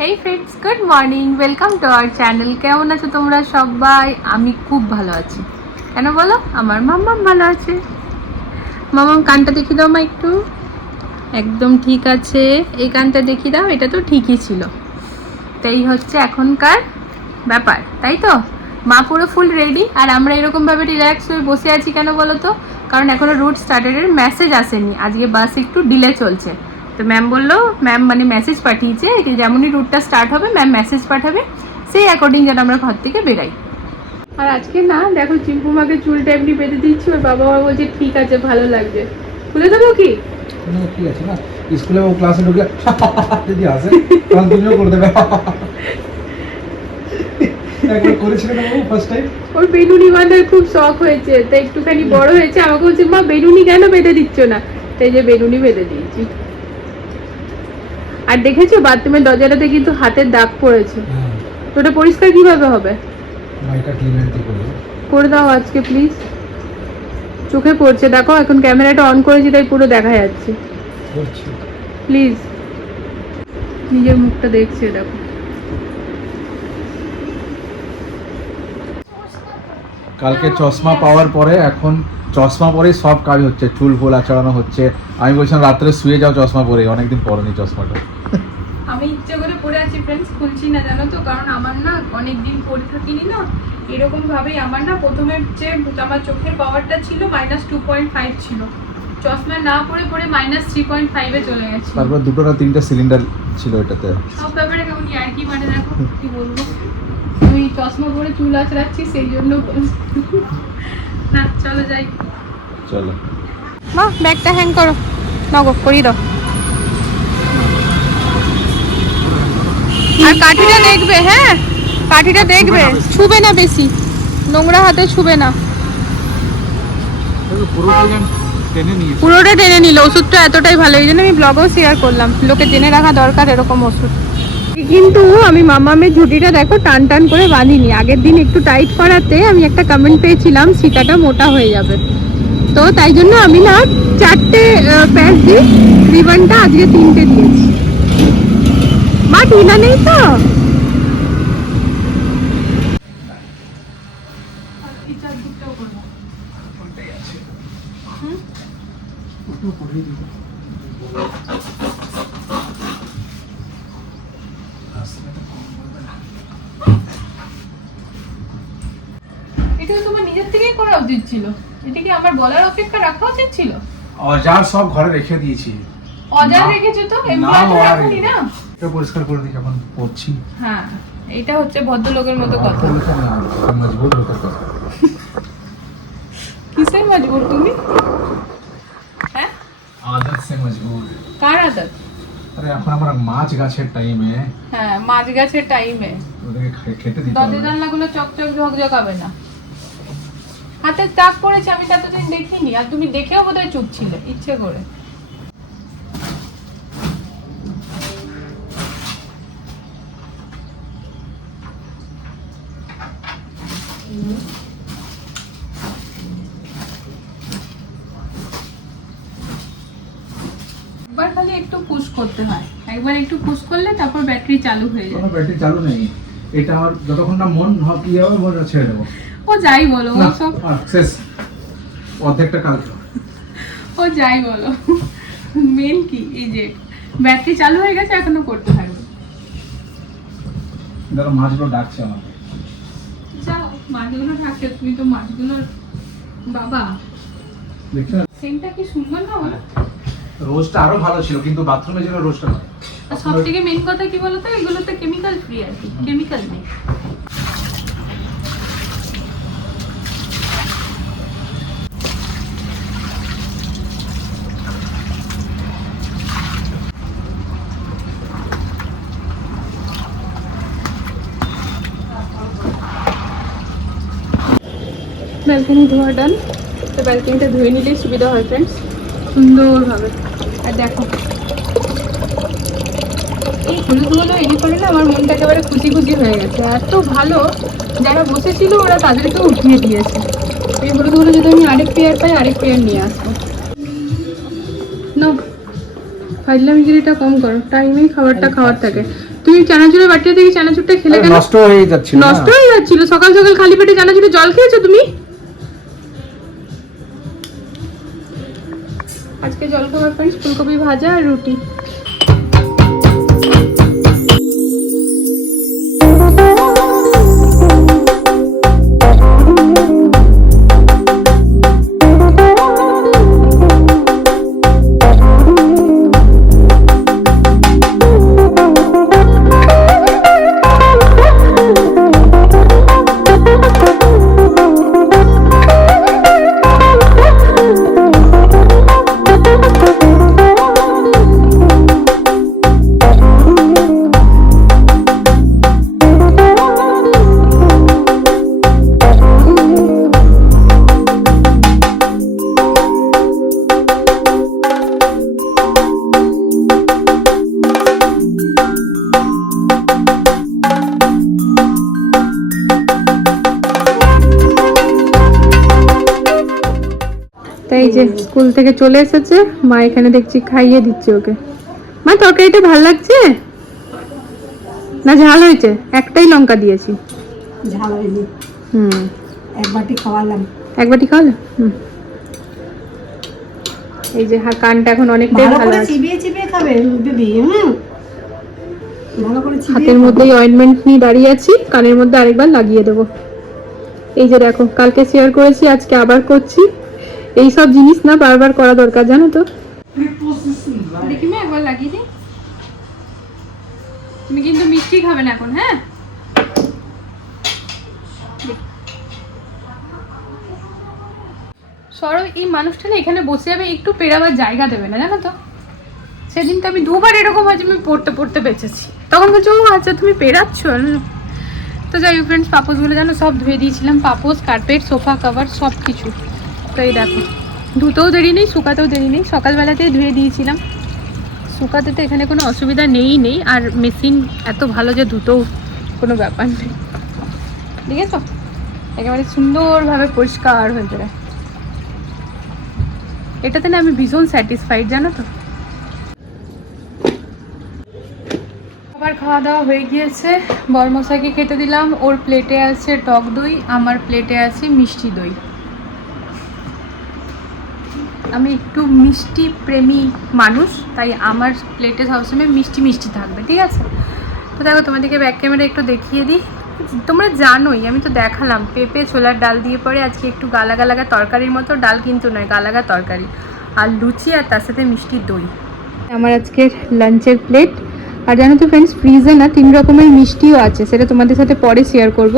Hey friends good morning welcome to our channel কেমন আছো তোমরা সবাই? আমি খুব ভালো আছি। কেন বলো? আমার মাম্মাম ভালো আছে। মামাম কানটা দেখিয়ে দাও মা একটু। একদম ঠিক আছে। এই কানটা দেখিয়ে দাও, এটা তো ঠিকই ছিল। তো এই হচ্ছে এখনকার ব্যাপার, তাই তো? মা পুরো ফুল রেডি আর আমরা এরকমভাবে রিল্যাক্স হয়ে বসে আছি কেন বলো তো? কারণ এখনও রুট স্টার্টারের মেসেজ আসেনি। আজকে বাস একটু ডিলে চলছে। তো ম্যাম বলল ম্যাম মানে মেসেজ পাঠিয়েছে যে যেমনই রুটটা স্টার্ট হবে ম্যাম মেসেজ পাঠাবে সেই অ্যাকর্ডিং যেন আমরা ঘর থেকে বেরাই। আর আজকে না দেখো চিম্পুমাকে চুলটা এমনি বেঁধে দিচ্ছি ওর বাবা মা বলছে ঠিক আছে ভালো লাগছে খুলে দেবো কি? ঠিক আছে না? স্কুলে ও ক্লাসে ঢুকলে যদি আসে তুমিও করে দেবে। একবার করেছিলে না বাবু ফার্স্ট টাইম ওর বেলুনি বাঁধার খুব শখ হয়েছে তাই একটুখানি বড় হয়েছে আমাকে বলছে মা বেলুনি কেন বেঁধে দিচ্ছ না? তাই যে বেলুনি বেঁধে দিয়েছি। আর দেখেছ বাথরুমের দরজাটাতে কিন্তু হাতের দাগ পড়েছে। তো ওটা পরিষ্কার কীভাবে হবে? করে দাও আজকে প্লিজ চোখে পড়ছে। দেখো এখন ক্যামেরাটা অন করেছি তাই পুরো দেখা যাচ্ছে। প্লিজ নিজের মুখটা দেখছে দেখো। কালকে চশমা পাওয়ার পরে এখন চশমা পরেই সব কাজ হচ্ছে। চুল ফুল আচড়ানো হচ্ছে। আমি বলছিলাম রাত্রে শুয়ে যাও চশমা পরে। অনেকদিন পরনি চশমাটা। আমি ইচ্ছে করে পড়ে আছি ফ্রেন্ডস খুলছি না জানো তো? কারণ আমার না অনেক দিন পরে থাকিনি না। এরকম ভাবেই আমার না প্রথমে যে আমার চোখের পাওয়ারটা ছিল মাইনাস টু পয়েন্ট ফাইভ ছিল। চশমা না পরে পরে মাইনাস থ্রি পয়েন্ট ফাইভে চলে গেছে। তারপর দুটো না তিনটে সিলিন্ডার ছিল এটাতে। সব ব্যাপারে কেমন আর কি মানে দেখো কি বলব? আমি চশমা পরে চুল আঁচড়াচ্ছি সেই জন্য না চলো যাই। চলো। মা ব্যাগটা হ্যাং করো। নগো করিয়ে দাও। আর কাঠিটা দেখবে হ্যাঁ? কাঠিটা দেখবে? ছুবে না বেশি। নোংরা হাতে ছুবে না। পুরোটা টেনে নিল। ওষুধটা এতটাই ভালো এই জন্য আমি ব্লগেও শেয়ার করলাম। লোকে জেনে রাখা দরকার এরকম ওষুধ। কিন্তু আমি মামামের ঝুঁটিটা দেখো টান টান করে বাঁধিনি। আগের দিন একটু টাইট করাতে আমি একটা কমেন্ট পেয়েছিলাম সিটাটা মোটা হয়ে যাবে। তো তাই জন্য আমি না চারটে প্যাচ দিই রিবনটা আজকে তিনটে দিয়েছি। ঢিলা নেই তো? এটা তোমার নিজের থেকেই করা উচিত ছিল। এটা কি আমার বলার অপেক্ষা রাখা উচিত ছিল? অজার সব ঘরে রেখে দিয়েছি। অজার। রেখেছো তো? না, এমপ্লয় তো আর- রাখুনি না? এটা পরিষ্কার করে দিই যখন পড়ছি। হ্যাঁ এটা হচ্ছে ভদ্রলোকের মতো কথা। মজবুর লোকের কথা কিসের মজবুর তুমি? হ্যাঁ? আদত সে মজবুর কার আদত? আরে এখন আমার মাছ গাছের টাইমে হ্যাঁ মাছ গাছের টাইমে ওদেরকে খেতে দিতে জানলাগুলো চকচক ঝকঝকাবে না। হাতে তাক পড়েছে আমি ততদিন দেখিনি। আর তুমি দেখেও বোধহয় চুপ ছিলে ইচ্ছে করে। একবার খালি একটু পুশ করতে হয়। একবার একটু পুশ করলে তারপর ব্যাটারি চালু হয়ে যায়। কোনো ব্যাটারি চালু নেই। এটা আমার যতক্ষণ না মন কি হবে মনে ছেড়ে দেবো। ও যাই বলো ও সব শেষ। অর্ধেকটা কালকে ও যাই বলো। মেন কি? এই যে ব্যাটারি চালু হয়ে গেছে এখনও করতে থাকবে ধরো মাছগুলো ডাকছে আমাকে। মাছগুলো থাকে তুমি তো মাছগুলোর বাবা? সেন্টটা কি সুন্দর না বলো রোজটা আরও ভালো ছিল কিন্তু বাথরুমে যেন রোজটা নয় আর সব থেকে মেন কথা কি বলতো? এগুলোতে কেমিক্যাল ফ্রি আর কি কেমিক্যাল নেই। ব্যালকনি ধোয়া ডান তো ব্যালকনিটা ধুয়ে নিলেই সুবিধা হয় ফ্রেন্ডস সুন্দরভাবে। আর দেখো। এই হলুদগুলো এডি করে না আমার মনটা একেবারে খুশি খুশি হয়ে গেছে। এত ভালো। যারা বসেছিল ওরা তাদেরকে উঠিয়ে দিয়েছে। এই হলুদগুলো যদি আমি আরেক পেয়ার পাই আরেক পেয়ার নিয়ে আসব। না ফাজলামিগিরিটা কম করো। টাইমেই খাবারটা খাওয়ার থাকে। তুমি চানাচুরের বাটিটা থেকে চানাচুরটা খেলে কেন? নষ্ট হয়ে যাচ্ছিল নষ্ট হয়ে যাচ্ছিল। সকাল সকাল খালি পেটে চানাচুরে জল খেয়েছো তুমি? আজকে জলখাবার ফ্রেন্ডস ফুলকপি ভাজা আর রুটি। থেকে চলে এসেছে। মা এখানে দেখছি খাইয়ে দিচ্ছে ওকে। মা তরকারিটা ভালো লাগছে? না ঝাল হয়েছে? একটাই লঙ্কা দিয়েছি। ঝাল হয়নি। হুম। এক বাটি খাওয়ালাম। এক বাটি খাওয়ালে? হুম। এই যে হা কানটা এখন অনেকটাই ভালো আছে। চিবিয়ে চিবিয়ে খাবে বেবি হুম। হাতের মধ্যেই অয়েন্টমেন্ট নিয়ে দাঁড়িয়ে আছি কানের মধ্যে আরেকবার লাগিয়ে দেবো। এই যে দেখো কালকে শেয়ার করেছি আজকে আবার করছি। এই সব জিনিস না বারবার করা দরকার, জানো তো। দেখি মা, একবার লাগিয়ে দিই। তুমি কিন্তু মিষ্টি খাবে না এখন হ্যাঁ? সরো, এই মানুষটা না এখানে বসে যাবে, একটু পেরাবার জায়গা দেবে না, জানো তো? সেদিন তো আমি দুবার এরকম হয়েছে, আমি পড়তে পড়তে বেঁচেছি। তখন বলছো, ও আচ্ছা তুমি পেরাচ্ছ? তো যাই হোক ফ্রেন্ডস পাপোসগুলো জানো, সব ধুয়ে দিয়েছিলাম পাপোস কার্পেট সোফা কভার সব কিছু তো দেখো। ধুতেও দেরি নেই, শুকাতেও দেরি নেই। সকালবেলাতেই ধুয়ে দিয়েছিলাম। শুকাতে তো এখানে কোনো অসুবিধা নেই নেই, আর মেশিন এত ভালো যে ধুতেও কোনো ব্যাপার নেই। ঠিক আছে? একেবারে সুন্দরভাবে পরিষ্কার হয়ে যাবে। এটাতে না আমি ভীষণ স্যাটিসফাইড জানো তো? আবার খাওয়া দাওয়া হয়ে গিয়েছে। বরমশাইকে খেতে দিলাম। ওর প্লেটে আছে টক দই, আমার প্লেটে আছে মিষ্টি দই। আমি একটু মিষ্টি প্রেমী মানুষ, তাই আমার প্লেটে সবসময় মিষ্টি মিষ্টি থাকবে, ঠিক আছে? তো দেখো, তোমাদেরকে ব্যাক ক্যামেরা একটু দেখিয়ে দিই। তোমরা জানোই, আমি তো দেখালাম, পেঁপে, ছোলার ডাল দিয়ে পরে আজকে একটু গালা গালাগা লাগা তরকারির মতো, ডাল কিন্তু নয় গালাগা তরকারি। আর লুচি আর তার সাথে মিষ্টি দই। আমার আজকের লাঞ্চের প্লেট আর জানো তো ফ্রেন্ডস ফ্রিজে না তিন রকমের মিষ্টিও আছে, সেটা তোমাদের সাথে পরে শেয়ার করব।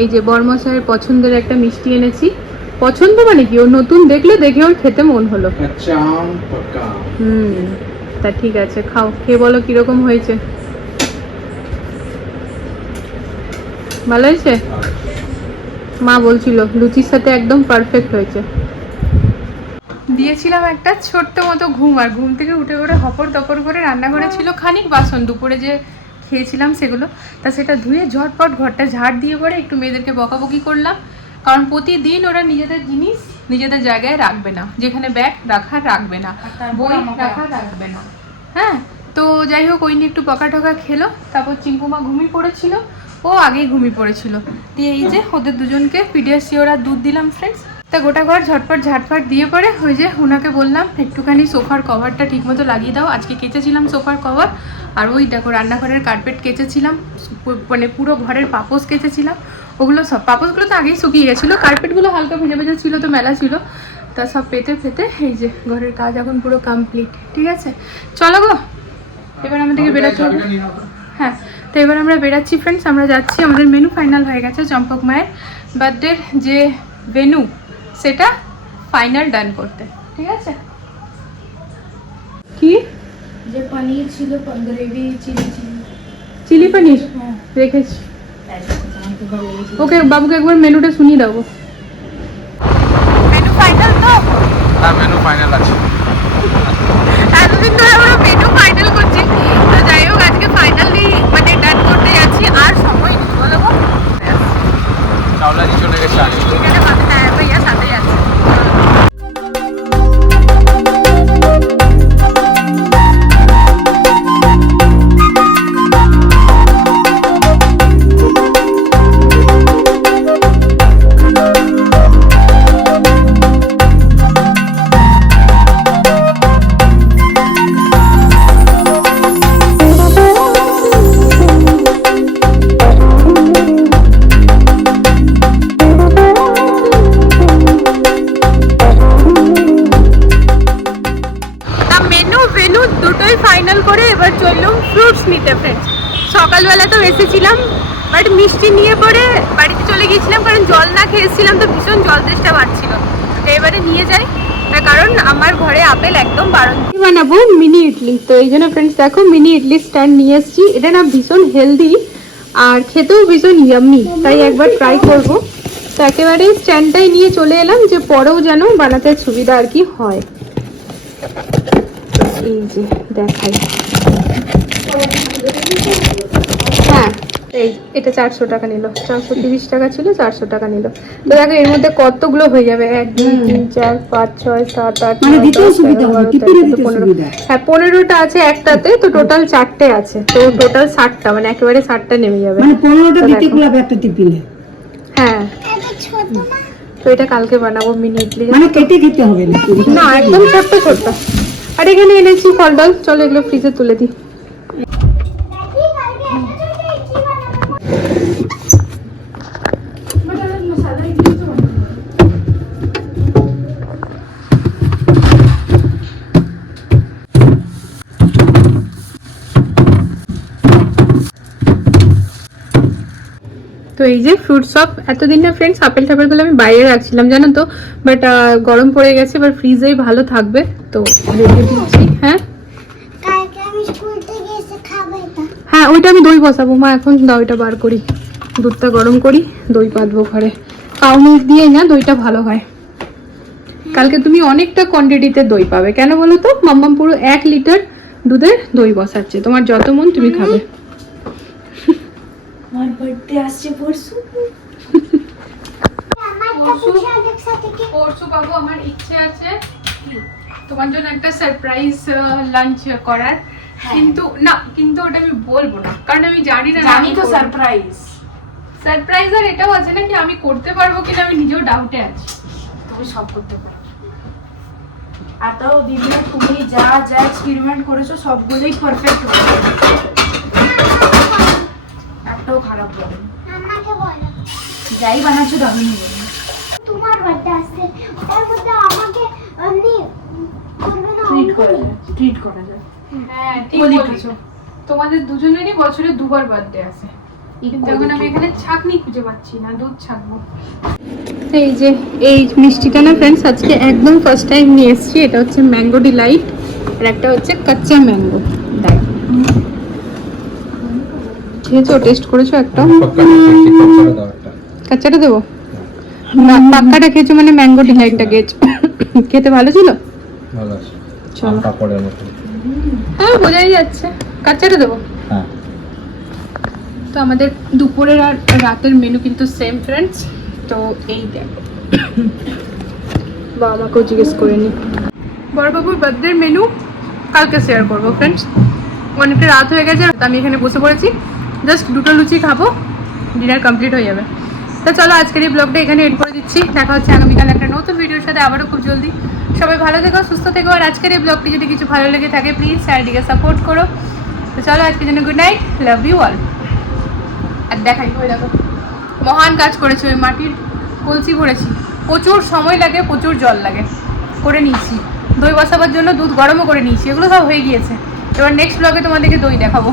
এই যে বর্মশাইয়ের পছন্দের একটা মিষ্টি এনেছি। পছন্দ মানে কি? ও নতুন দেখলে দেখে ওর খেতে মন হলো। হুম তা ঠিক আছে খাও। খেয়ে বলো কীরকম হয়েছে? ভালো হয়েছে? মা বলছিল লুচির সাথে একদম পারফেক্ট হয়েছে। দিয়েছিলাম একটা ছোট্ট মতো ঘুম আর ঘুম থেকে উঠে পড়ে হপর দপর করে রান্নাঘরে ছিল খানিক বাসন। দুপুরে যে খেয়েছিলাম সেগুলো তা সেটা ধুয়ে ঝটপট ঘরটা ঝাড় দিয়ে পরে একটু মেয়েদেরকে বকাবকি করলাম। কারণ প্রতিদিন ওরা নিজেদের জিনিস নিজেদের জায়গায় রাখবে না। যেখানে ব্যাগ রাখা রাখবে না। বই রাখা রাখবে না। হ্যাঁ তো যাই হোক ওই নিয়ে একটু বকা টকা খেলো। তারপর চিঙ্কুমা ঘুমিয়ে পড়েছিল। ও আগেই ঘুমিয়ে পড়েছিল। দিয়ে এই যে ওদের দুজনকে পিডিএসসি ওরা দুধ দিলাম ফ্রেন্ডস তা গোটা ঘর ঝটপট ঝাটপাট দিয়ে পরে ওই যে ওনাকে বললাম একটুখানি সোফার কভারটা ঠিকমতো লাগিয়ে দাও। আজকে কেচেছিলাম সোফার কভার আর ওই দেখো রান্নাঘরের কার্পেট কেচেছিলাম। মানে পুরো ঘরের পাপোস কেচেছিলাম। ওগুলো সব পাপোসগুলো তো আগেই শুকিয়ে গেছিল কার্পেটগুলো হালকা ভেজে ভেজে ছিল তো মেলা ছিল তা সব পেতে পেতে এই যে ঘরের কাজ এখন পুরো কমপ্লিট ঠিক আছে? চলো গো এবার আমাদেরকে বেরোতে হবে। হ্যাঁ তো এবার আমরা বেরাচ্ছি ফ্রেন্ডস আমরা যাচ্ছি আমাদের মেনু ফাইনাল হয়ে গেছে চম্পক মায়ের বার্থডের যে ভেনু সেটা ফাইনাল ডান করতে ঠিক আছে? কি? যে পনির ছিল gravy chilli chilli chilli paneer? রেখেছি। ওকে বাবুকে একবার মেনুটা শুনিয়ে দাও। মেনু ফাইনাল তো? না মেনু ফাইনাল আছে। এতদিন ধরে আমরা মেনু ফাইনাল করছি। তো যাই হোক আজকে ফাইনালি মানে ডান করতে যাচ্ছি আর সময় নেই। বলো চলে গেছে আগে বাট মিষ্টি নিয়ে পরে বাড়িতে চলে গিয়েছিলাম, কারণ জল না খেয়েছিলাম তো ভীষণ জল তেষ্টা পাচ্ছিল তো এবারে নিয়ে যাই কারণ আমার ঘরে আপেল একদম বারণ বানাবো মিনি ইডলি। তো এই জন্য ফ্রেন্ডস দেখো মিনি ইডলি স্ট্যান্ড নিয়ে এসেছি। এটা না ভীষণ হেলদি আর খেতেও ভীষণ ইয়াম্মি তাই একবার ট্রাই করব। তো একেবারে স্ট্যান্ডটাই নিয়ে চলে এলাম যে পরেও যেন বানাতে সুবিধা আর কি হয়। এই যে দেখাই। হ্যাঁ এই এটা চারশো টাকা নিল। চারশো তিরিশ টাকা ছিল চারশো টাকা নিল। তো দেখো এর মধ্যে কতগুলো হয়ে যাবে? এক দুই তিন চার পাঁচ ছয় সাত আট মানে হয়। হ্যাঁ পনেরোটা আছে একটাতে তো টোটাল চারটে আছে। তো টোটাল ষাটটা মানে একেবারে ষাটটা নেমে যাবে। মানে পনেরোটা দিতে একটা টিফিনে হ্যাঁ। তো এটা কালকে বানাবো মিনি ইডলি মানে কেটে খেতে হবে না। না একদম ছোট্ট ছোট্ট। আর এখানে এনেছি ফল ডল চলো এগুলো ফ্রিজে তুলে দিই। তো এই যে ফ্রুট শপ এতদিন না ফ্রেন্ডস আপেল টাপেলগুলো আমি বাইরে রাখছিলাম জানো তো? বাট গরম পড়ে গেছে এবার ফ্রিজেই ভালো থাকবে। তো রেখে দিচ্ছি হ্যাঁ? হ্যাঁ ওইটা আমি দই বসাবো। মা এখন দাও ওইটা বার করি। দুধটা গরম করি দই পাতবো ঘরে। কাউ মিল্ক দিয়ে না দইটা ভালো হয়। কালকে তুমি অনেকটা কোয়ান্টিটিতে দই পাবে। কেন বলো তো? মাম্মাম পুরো এক লিটার দুধের দই বসাচ্ছে। তোমার যত মন তুমি খাবে। আমার বার্থডে আসছে পরশু? পরশু পাবো আমার ইচ্ছে আছে। তোমার জন্য একটা সারপ্রাইজ লাঞ্চ করার। কিন্তু না কিন্তু ওটা আমি বলব না। কারণ আমি জানি না জানি তো সারপ্রাইজ সারপ্রাইজ আর এটাও আছে নাকি আমি করতে পারব কিনা আমি নিজেও ডাউটে আছি। তুমি সব করতে পারো। আর তাও দিদি তুমি যা যা এক্সপেরিমেন্ট করেছ সবগুলোই পারফেক্ট হয়েছে একটাও খারাপ হবে। যাই বানাচ্ছো দারুণই বলো তোমার বার্থডে আসছে। ওটার মধ্যে আমাকে এমনি ট্রিট করা যায় ট্রিট করা যায়। হ্যাঁ ঠিক বলি বলেছ। তোমাদের দুজনেরই বছরে দুবার বার্থডে আছে। কিন্তু এখন আমি এখানে ছাকনি খুঁজে পাচ্ছি না দুধ ছাকবো। এই যে এই মিষ্টিটা না ফ্রেন্ডস আজকে একদম ফার্স্ট টাইম নিয়ে এসেছি। এটা হচ্ছে ম্যাঙ্গো ডিলাইট আর একটা হচ্ছে কাচ্চা ম্যাঙ্গো দেখ খেয়েছো? টেস্ট করেছ একটা? কাচ্চাটা দেবো? না পাক্কাটা খেয়েছো মানে ম্যাঙ্গো ডিলাইটটা খেয়েছো। খেতে ভালো ছিল? ভালো আছে। চলো। কাপড়ের মতো। হ্যাঁ বোঝাই যাচ্ছে। কাচ্চাটা দেবো? হ্যাঁ। তো আমাদের দুপুরের আর রাতের মেনু কিন্তু সেম ফ্রেন্ডস তো এই দেখো। বা আমাকেও জিজ্ঞেস করে নি। বড়বাবুর বার্থডের মেনু কালকে শেয়ার করব ফ্রেন্ডস অনেকটা রাত হয়ে গেছে আমি এখানে বসে পড়েছি। জাস্ট দুটো লুচি খাব ডিনার কমপ্লিট হয়ে যাবে। তো চলো আজকের এই ব্লগটা এখানে এড করে দিচ্ছি। দেখা হচ্ছে আগামীকাল একটা নতুন ভিডিওর সাথে আবারও খুব জলদি। সবাই ভালো থেকো, সুস্থ থেকো, আর আজকের এই ব্লগটি যদি কিছু ভালো লেগে থাকে প্লিজ চ্যানেলটিকে সাপোর্ট করো। তো চলো আজকের জন্য good night love you all আর দেখাই, ওই দেখো, মহান কাজ করেছি ওই মাটির কলসি ভরেছি। প্রচুর সময় লাগে, প্রচুর জল লাগে, করে নিয়েছি। দই বসাবার জন্য দুধ গরমও করে নিয়েছি, এগুলো সব হয়ে গিয়েছে। এবার নেক্সট ব্লগে তোমাদেরকে দই দেখাবো।